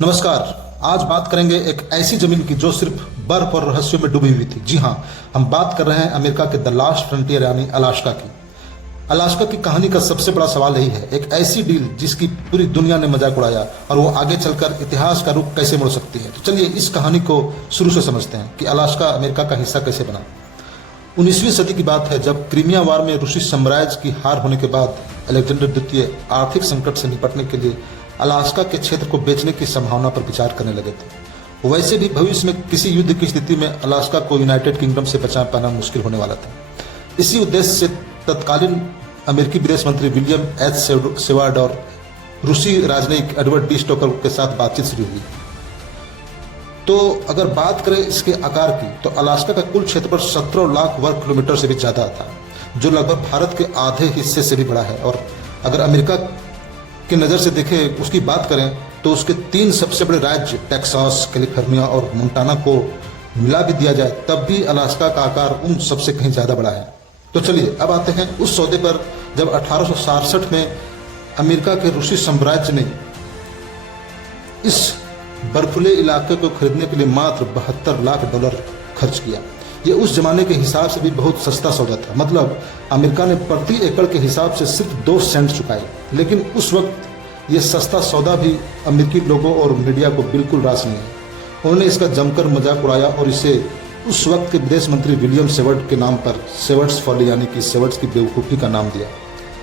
नमस्कार। आज बात करेंगे एक ऐसी जमीन की जो सिर्फ बर्फ और रहस्यों में डूबी हुई थी। जी हाँ, हम बात कर रहे हैं अमेरिका के द लास्ट फ्रंटियर यानी अलास्का की। अलास्का की कहानी का सबसे बड़ा सवाल यही है, एक ऐसी डील जिसकी पूरी दुनिया ने मजाक उड़ाया और वो आगे चलकर इतिहास का रुख कैसे मोड़ सकती है। तो चलिए इस कहानी को शुरू से समझते हैं कि अलास्का अमेरिका का हिस्सा कैसे बना। 19वीं सदी की बात है, जब क्रीमिया वार में रूसी साम्राज्य की हार होने के बाद अलेक्जेंडर द्वितीय आर्थिक संकट से निपटने के लिए अलास्का के क्षेत्र को बेचने की संभावना पर विचार करने लगे थे। वैसे भी भविष्य में किसी युद्ध की स्थिति में अलास्का को यूनाइटेड किंगडम से बचा पाना मुश्किल होने वाला था। इसी उद्देश्य से तत्कालीन अमेरिकी विदेश मंत्री विलियम एच सेवार्ड और रूसी राजनयिक एडवर्ड डी स्टोकर के साथ बातचीत शुरू हुई। तो अगर बात करें इसके आकार की, तो अलास्का का कुल क्षेत्रफल 17 लाख वर्ग किलोमीटर से भी ज्यादा था, जो लगभग भारत के आधे हिस्से से भी बड़ा है। और अगर अमेरिका की नज़र से देखें, उसकी बात करें तो उसके 3 सबसे बड़े राज्य टेक्सास, कैलिफोर्निया और मोंटाना को मिला भी दिया जाए तब भी अलास्का का आकार उन सबसे कहीं ज़्यादा बड़ा है। तो चलिए अब आते हैं उस सौदे पर जब 1867 में अमेरिका के रूसी साम्राज्य ने इस बर्फीले इलाके को खरीदने के लिए मात्र $72 लाख खर्च किया। ये उस जमाने के हिसाब से भी बहुत सस्ता सौदा था। मतलब अमेरिका ने प्रति एकड़ के हिसाब से सिर्फ 2 सेंट चुकाए। लेकिन उस वक्त ये सस्ता सौदा भी अमेरिकी लोगों और मीडिया को बिल्कुल रास नहीं है। उन्होंने इसका जमकर मजाक उड़ाया और इसे उस वक्त के विदेश मंत्री विलियम सेवर्ट के नाम पर सेवर्ट्स फॉली यानी कि सेवर्ट्स की बेवकूफ़ी का नाम दिया।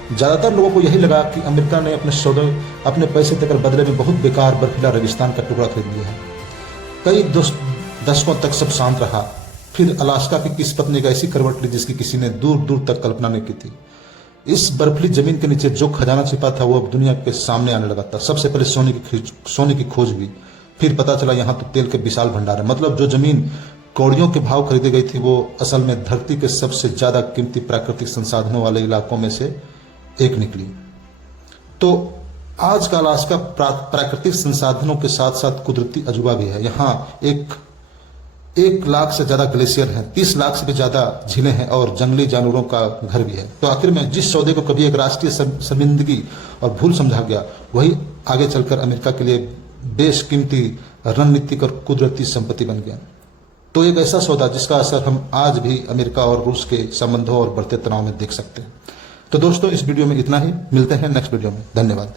ज़्यादातर लोगों को यही लगा कि अमेरिका ने अपने पैसे देकर बदले में बहुत बेकार बर्फीला रेगिस्तान का टुकड़ा खरीद लिया है। कई दशकों तक सब शांत रहा। फिर अलास्का की किस्मत ने एक ऐसी करवट ली जिसकी किसी ने दूर दूर तक कल्पना नहीं की थी। इस बर्फीली जमीन के नीचे जो खजाना छिपा था वो अब दुनिया के सामने आने लगा था। सबसे पहले सोने की खोज हुई। फिर पता चला यहाँ तो तेल के विशाल भंडार है। मतलब जो जमीन कौड़ियों के भाव खरीदी गई थी वो असल में धरती के सबसे ज्यादा कीमती प्राकृतिक संसाधनों वाले इलाकों में से एक निकली। तो आज का अलास्का प्राकृतिक संसाधनों के साथ साथ कुदरती अजूबा भी है। यहाँ 1 लाख से ज्यादा ग्लेशियर हैं, 30 लाख से भी ज्यादा झीलें हैं और जंगली जानवरों का घर भी है। तो आखिर में जिस सौदे को कभी एक राष्ट्रीय शर्मिंदगी और भूल समझा गया, वही आगे चलकर अमेरिका के लिए बेशकीमती रणनीतिक और कुदरती संपत्ति बन गया। तो एक ऐसा सौदा जिसका असर हम आज भी अमेरिका और रूस के संबंधों और बढ़ते तनाव में देख सकते हैं। तो दोस्तों, इस वीडियो में इतना ही। मिलते हैं नेक्स्ट वीडियो में। धन्यवाद।